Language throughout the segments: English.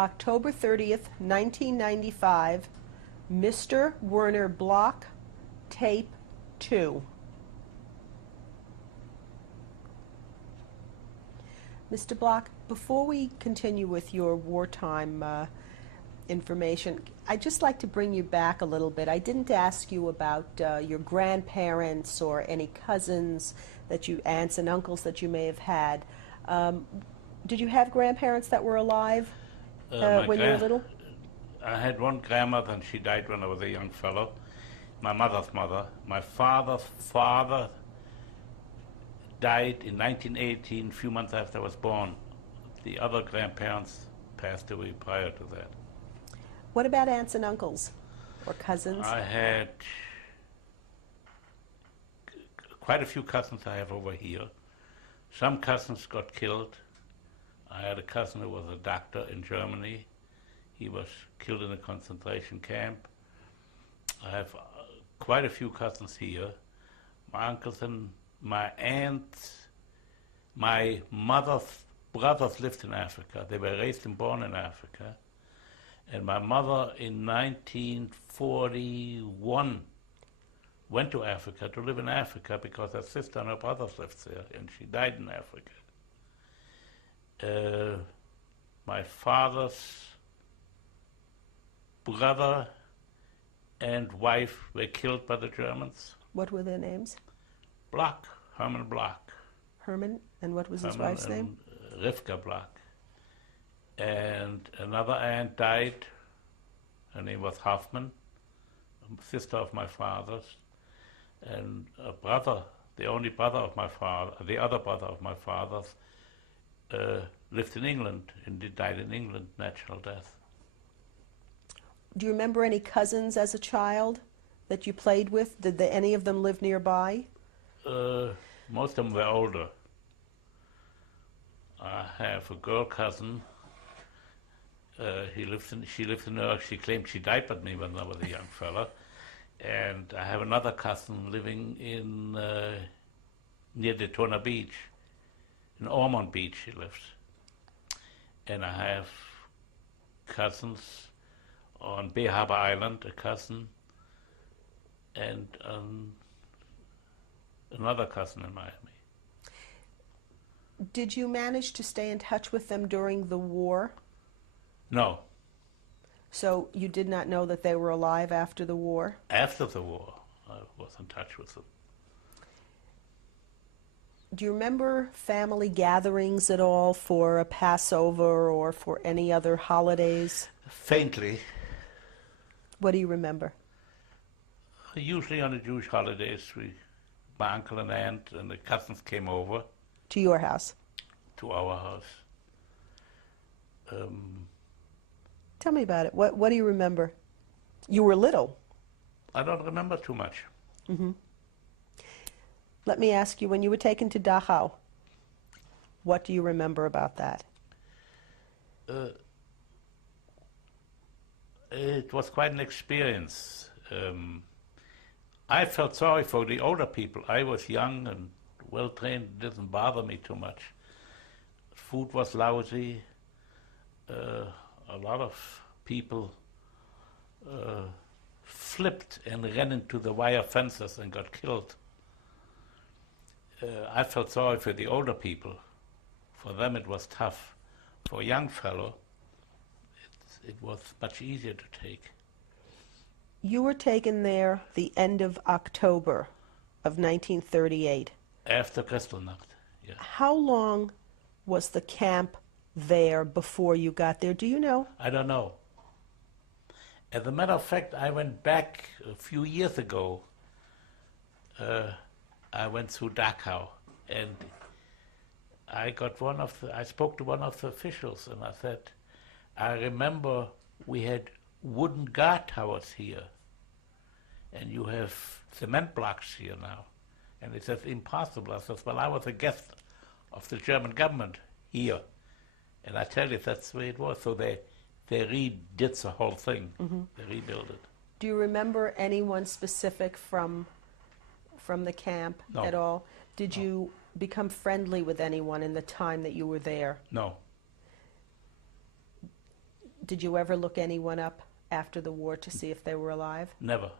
October 30th, 1995, Mr. Werner Block, tape 2. Mr. Block, before we continue with your wartime information, I'd just like to bring you back a little bit. I didn't ask you about your grandparents or any cousins that you, aunts and uncles that you may have had. Did you have grandparents that were alive when you were little? I had one grandmother, and she died when I was a young fellow. My mother's mother. My father's father died in 1918, a few months after I was born. The other grandparents passed away prior to that. What about aunts and uncles or cousins? I had quite a few cousins I have over here. Some cousins got killed. I had a cousin who was a doctor in Germany. He was killed in a concentration camp. I have quite a few cousins here. My uncles and my aunts, my mother's brothers lived in Africa. They were raised and born in Africa. And my mother in 1941 went to Africa to live in Africa because her sister and her brothers lived there, and she died in Africa. My father's brother and wife were killed by the Germans. What were their names? Block, Herman Block. Herman, and what was his wife's name? Rivka Block. And another aunt died. Her name was Hoffman, a sister of my father's. And a brother, the only brother of my father, the other brother of my father's, lived in England and died in England, natural death. Do you remember any cousins as a child that you played with? Did any of them live nearby? Most of them were older. I have a girl cousin. She lived in New York. She claimed she died with me when I was a young fella. And I have another cousin living in near Daytona Beach. In Ormond Beach she lives. And I have cousins on Bay Harbor Island, a cousin, and another cousin in Miami. Did you manage to stay in touch with them during the war? No. So you did not know that they were alive after the war? After the war, I was in touch with them. Do you remember family gatherings at all for a Passover or for any other holidays? Faintly. What do you remember? Usually on the Jewish holidays, my uncle and aunt and the cousins came over. To your house? To our house. Tell me about it. What do you remember? You were little. I don't remember too much. Mm-hmm. Let me ask you, when you were taken to Dachau, what do you remember about that? It was quite an experience. I felt sorry for the older people. I was young and well-trained. It didn't bother me too much. Food was lousy. A lot of people flipped and ran into the wire fences and got killed. I felt sorry for the older people. For them it was tough. For a young fellow, it was much easier to take. You were taken there the end of October of 1938. After Kristallnacht, yeah. How long was the camp there before you got there? Do you know? I don't know. As a matter of fact, I went back a few years ago. I went through Dachau, and I spoke to one of the officials, and I said, I remember we had wooden guard towers here, and you have cement blocks here now. And he says, impossible. I says, well, I was a guest of the German government here. And I tell you, that's the way it was. So they redid the whole thing. Mm-hmm. They rebuilt it. Do you remember anyone specific from the camp at all? Did you become friendly with anyone in the time that you were there? No. Did you ever look anyone up after the war to see if they were alive? Never.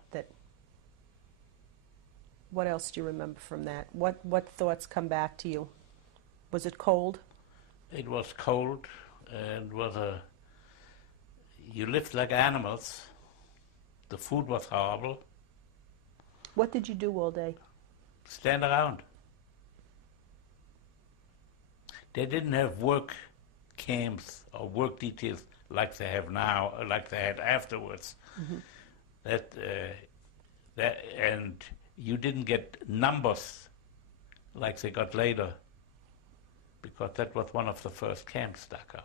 What else do you remember from that? What thoughts come back to you? Was it cold? It was cold and you lived like animals. The food was horrible. What did you do all day? Stand around. They didn't have work camps or work details like they have now, or like they had afterwards. And you didn't get numbers like they got later, because that was one of the first camps, Dachau.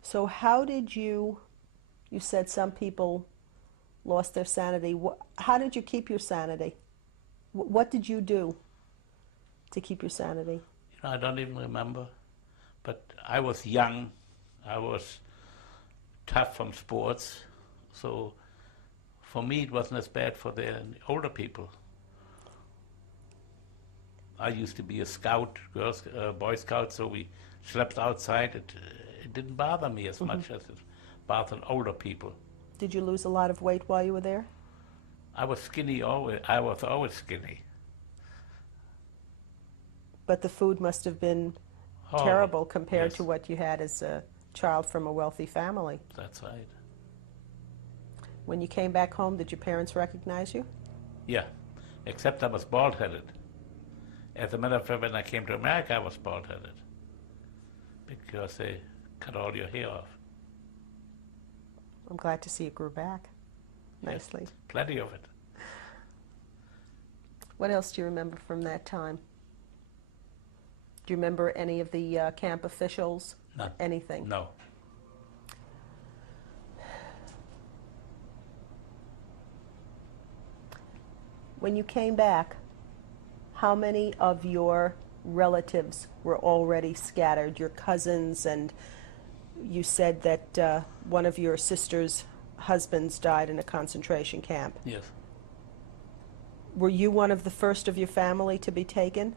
So how did you said some people lost their sanity. How did you keep your sanity? What did you do to keep your sanity? I don't even remember, but I was young. I was tough from sports, so for me it wasn't as bad for the older people. I used to be a scout, Boy Scout, so we slept outside. It didn't bother me as much as it bothered older people. Did you lose a lot of weight while you were there? I was skinny always. I was always skinny. But the food must have been Oh, terrible compared yes. to what you had as a child from a wealthy family. That's right. When you came back home, did your parents recognize you? Yeah, except I was bald-headed. As a matter of fact, when I came to America, I was bald-headed because they cut all your hair off. I'm glad to see it grew back nicely. Yes, plenty of it. What else do you remember from that time? Do you remember any of the camp officials? None. Anything? No. When you came back, how many of your relatives were already scattered? Your cousins, and you said that one of your sister's husbands died in a concentration camp. Yes. Were you one of the first of your family to be taken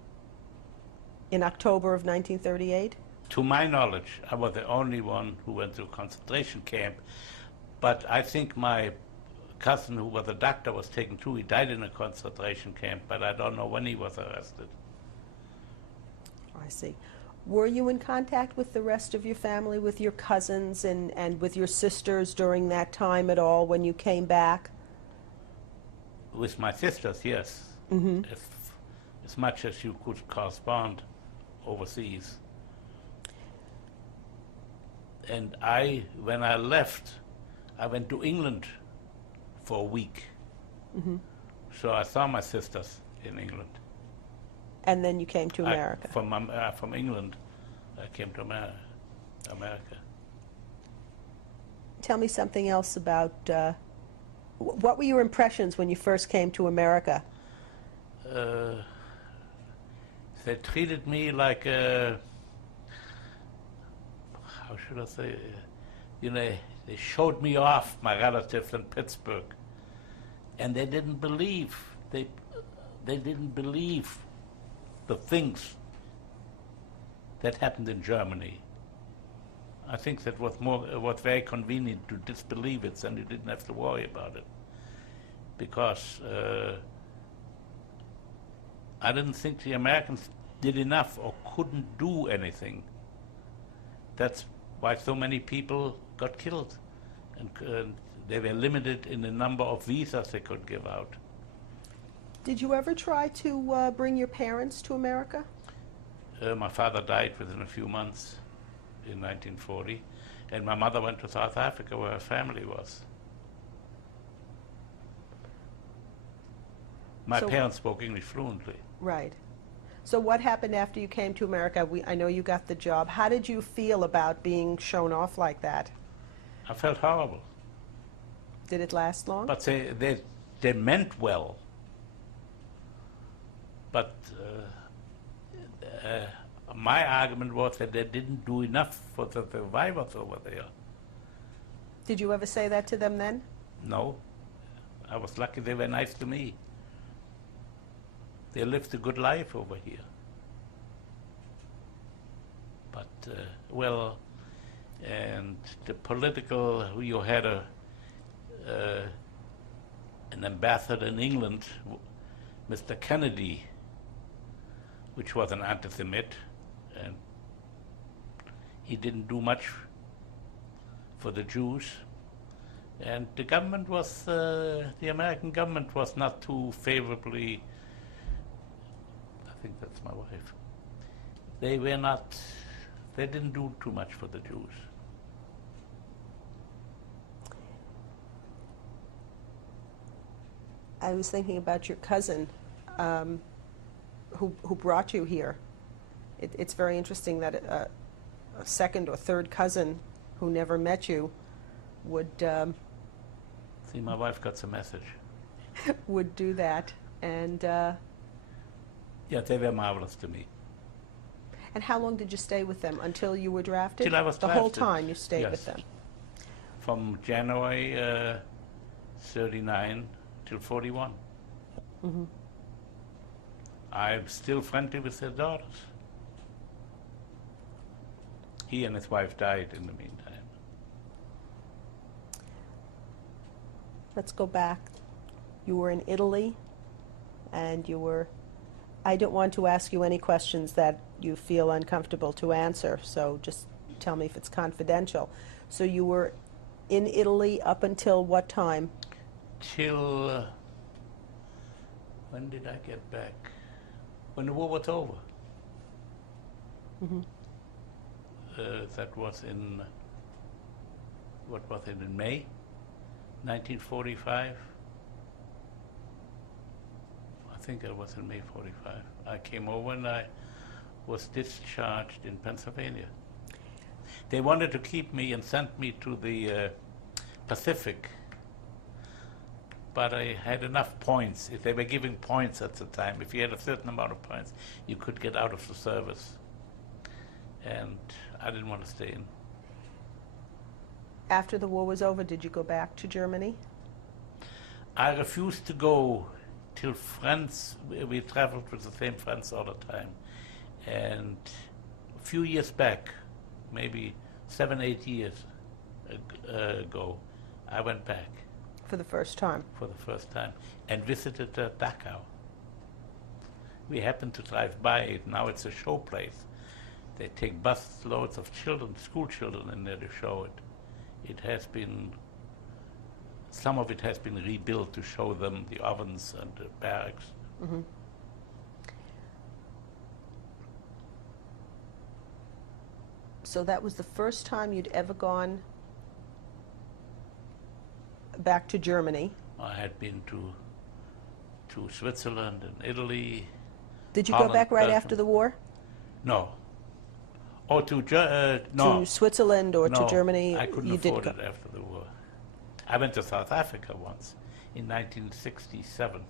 in October of 1938? To my knowledge, I was the only one who went to a concentration camp. But I think my cousin, who was a doctor, was taken too. He died in a concentration camp, but I don't know when he was arrested. I see. Were you in contact with the rest of your family, with your cousins and with your sisters during that time at all when you came back? With my sisters, yes. As much as you could correspond overseas. And when I left, I went to England for a week. So I saw my sisters in England. And then you came to America. From England, I came to America. Tell me something else about, what were your impressions when you first came to America? They treated me like a, how should I say, they showed me off, my relatives in Pittsburgh, and they didn't believe, they didn't believe the things that happened in Germany. I think that was very convenient to disbelieve it, and you didn't have to worry about it, because I didn't think the Americans did enough or couldn't do anything. That's why so many people got killed, and they were limited in the number of visas they could give out. Did you ever try to bring your parents to America? My father died within a few months in 1940, and my mother went to South Africa where her family was. My parents spoke English fluently. Right. So what happened after you came to America? I know you got the job. How did you feel about being shown off like that? I felt horrible. Did it last long? But they meant well. But my argument was that they didn't do enough for the survivors over there. Did you ever say that to them then? No. I was lucky they were nice to me. They lived a good life over here. But, well, And the political, you had an ambassador in England, Mr. Kennedy, which was an anti-Semite, and he didn't do much for the Jews. And the government was, the American government was not too favorably, I think that's my wife, they didn't do too much for the Jews. I was thinking about your cousin who brought you here. It's very interesting that a second or third cousin who never met you would See, my wife got the message. would do that. And Yeah, they were marvelous to me. and how long did you stay with them until you were drafted? Till I was the whole drafted. time you stayed Yes. with them. From January 39 till 41. Hmm. I'm still friendly with their daughters. He and his wife died in the meantime. Let's go back. You were in Italy, and you were. I don't want to ask you any questions that you feel uncomfortable to answer, so just tell me if it's confidential. So you were in Italy up until what time? Till when did I get back? When the war was over. Hmm. That was in, what was it, in May 1945? I think it was in May 45. I came over and I was discharged in Pennsylvania. They wanted to keep me and sent me to the Pacific, but I had enough points. If they were giving points at the time, if you had a certain amount of points, you could get out of the service. And I didn't want to stay in. After the war was over, did you go back to Germany? I refused to go till friends, we traveled with the same friends all the time. And a few years back, maybe 7, 8 years ago, I went back For the first time. for the first time and visited Dachau. We happened to drive by it. Now it's a show place. They take bus loads of children, school children in there to show it. It has been, some of it has been rebuilt to show them the ovens and the barracks. Hmm. So that was the first time you'd ever gone back to Germany. I had been to Switzerland and Italy. Did you go Holland, back right Belgium. after the war? No. Oh, no. To Switzerland or No, to Germany? I couldn't you afford didn't it go. after the war. I went to South Africa once in 1967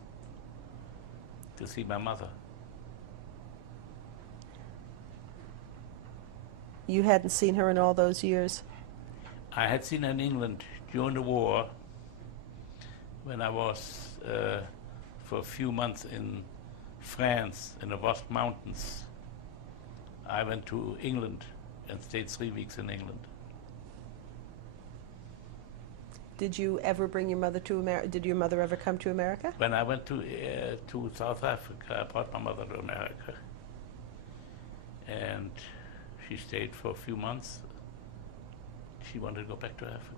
to see my mother. You hadn't seen her in all those years? I had seen her in England during the war when I was for a few months in France in the Vosges Mountains. I went to England and stayed 3 weeks in England. Did you ever bring your mother to America? Did your mother ever come to America? When I went to South Africa, I brought my mother to America. And she stayed for a few months. She wanted to go back to Africa.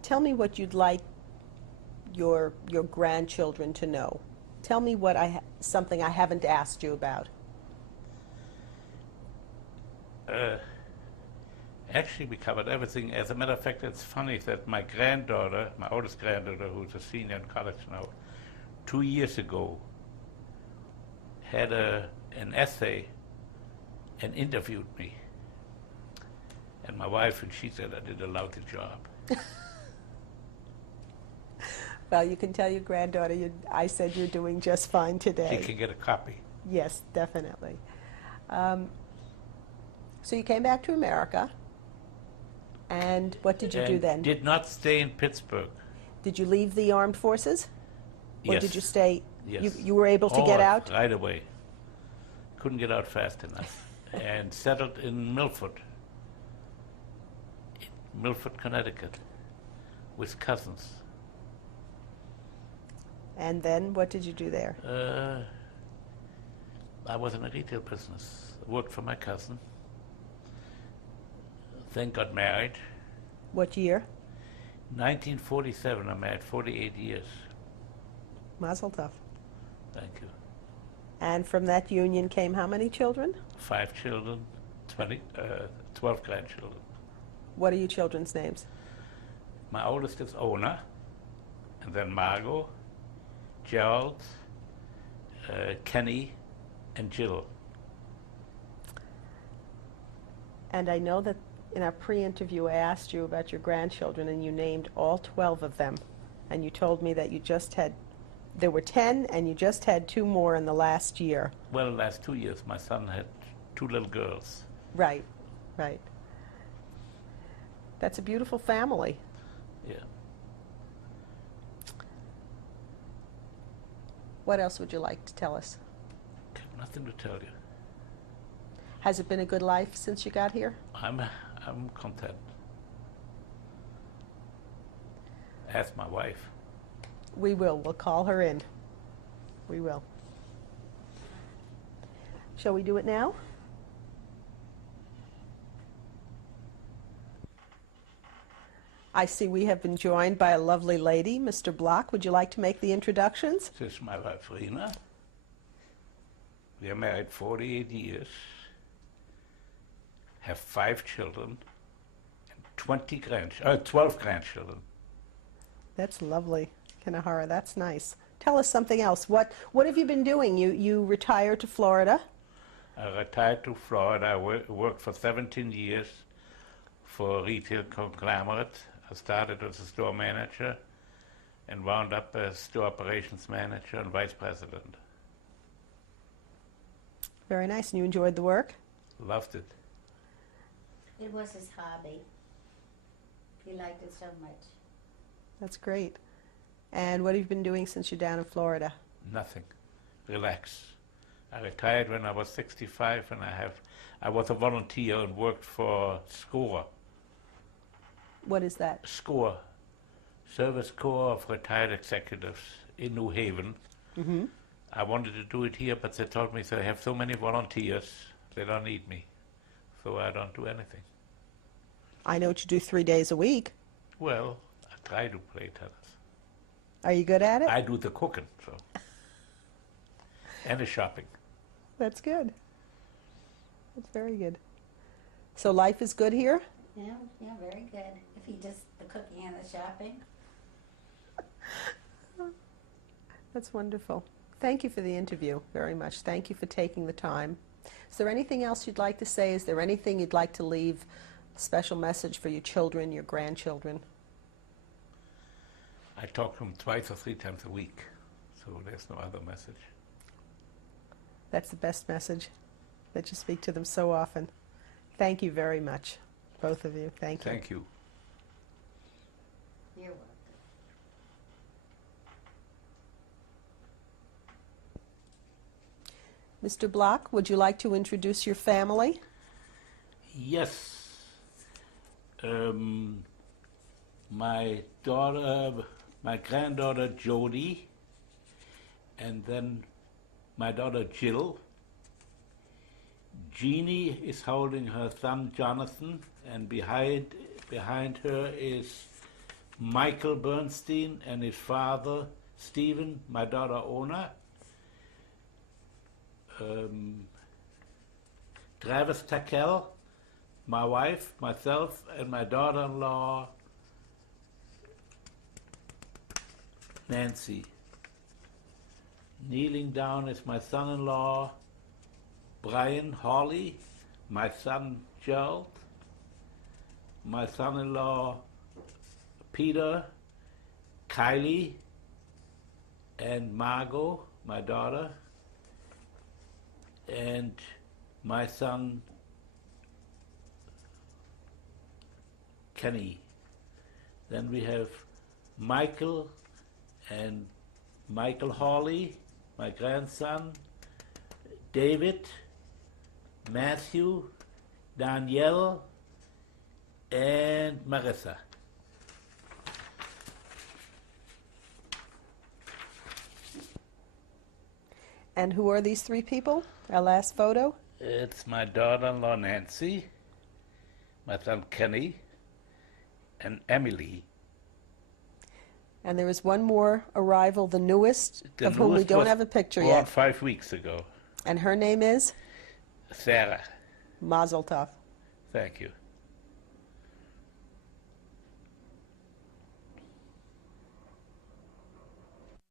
Tell me what you'd like your grandchildren to know. Tell me what something I haven't asked you about. Actually, we covered everything. As a matter of fact, it's funny that my granddaughter, my oldest granddaughter, who's a senior in college now, 2 years ago, had an essay and interviewed me. And my wife, and she said I did a lousy job. Well, you can tell your granddaughter I said you're doing just fine today. She can get a copy. Yes, definitely. So you came back to America, and what did you do And then? Did not stay in Pittsburgh. Did you leave the armed forces? Or Yes. did you stay Yes. You were able to get out? Right away. Couldn't get out fast enough. And settled in Milford, Connecticut, with cousins. And then what did you do there? I was in a retail business. Worked for my cousin. Then got married. What year? 1947, I married, 48 years. Mazel tov. Thank you. And from that union came how many children? 5 children, 12 grandchildren. What are your children's names? My oldest is Ona, and then Margot, Gerald, Kenny, and Jill. And I know that in our pre-interview I asked you about your grandchildren and you named all 12 of them. And you told me that there were 10 and you just had 2 more in the last year. Well, the last 2 years, my son had 2 little girls. Right, right. That's a beautiful family. Yeah. What else would you like to tell us? Nothing to tell you. Has it been a good life since you got here? I'm content. Ask my wife. We will. We'll call her in. We will. Shall we do it now? I see we have been joined by a lovely lady, Mr. Block. Would you like to make the introductions? This is my wife, Rena. We are married 48 years, have 5 children, and 12 grandchildren. That's lovely, Kanahara. That's nice. Tell us something else. What have you been doing? You retired to Florida? I retired to Florida. I worked for 17 years for a retail conglomerate. I started as a store manager and wound up as store operations manager and vice president. Very nice. And you enjoyed the work? Loved it. It was his hobby. He liked it so much. That's great. And what have you been doing since you're down in Florida? Nothing. Relax. I retired when I was 65, and I was a volunteer and worked for SCORE. What is that? SCORE, Service Corps of Retired Executives in New Haven. Mm-hmm. I wanted to do it here, but they told me they have so many volunteers, they don't need me. So I don't do anything. I know what you do 3 days a week. Well, I try to play tennis. Are you good at it? I do the cooking, so. And the shopping. That's good. That's very good. So life is good here? Yeah, very good. If he does the cooking and the shopping. That's wonderful. Thank you for the interview very much. Thank you for taking the time. Is there anything else you'd like to say? Is there anything you'd like to leave a special message for your children, your grandchildren? I talk to them 2 or 3 times a week, so there's no other message. That's the best message, that you speak to them so often. Thank you very much, both of you. Thank you. Thank you. You're welcome. Mr. Block, would you like to introduce your family? Yes. My granddaughter Jody, and then my daughter Jill. Jeannie is holding her son Jonathan, and behind her is Michael Bernstein and his father Stephen, my daughter Ona. Travis Takel, my wife, myself, and my daughter-in-law, Nancy. Kneeling down is my son-in-law, Brian Hawley, my son, Gerald, my son-in-law, Peter, Kylie, and Margot, my daughter, and my son, Kenny. Then we have Michael and Michael Hawley my grandson, David, Matthew, Danielle, and Marissa. And who are these three people? Our last photo? It's my daughter-in-law, Nancy, my son, Kenny, and Emily. And there is one more arrival, the newest, The of whom we newest don't was have a picture born yet. 5 weeks ago. And her name is Sarah. Mazel Tov. Thank you.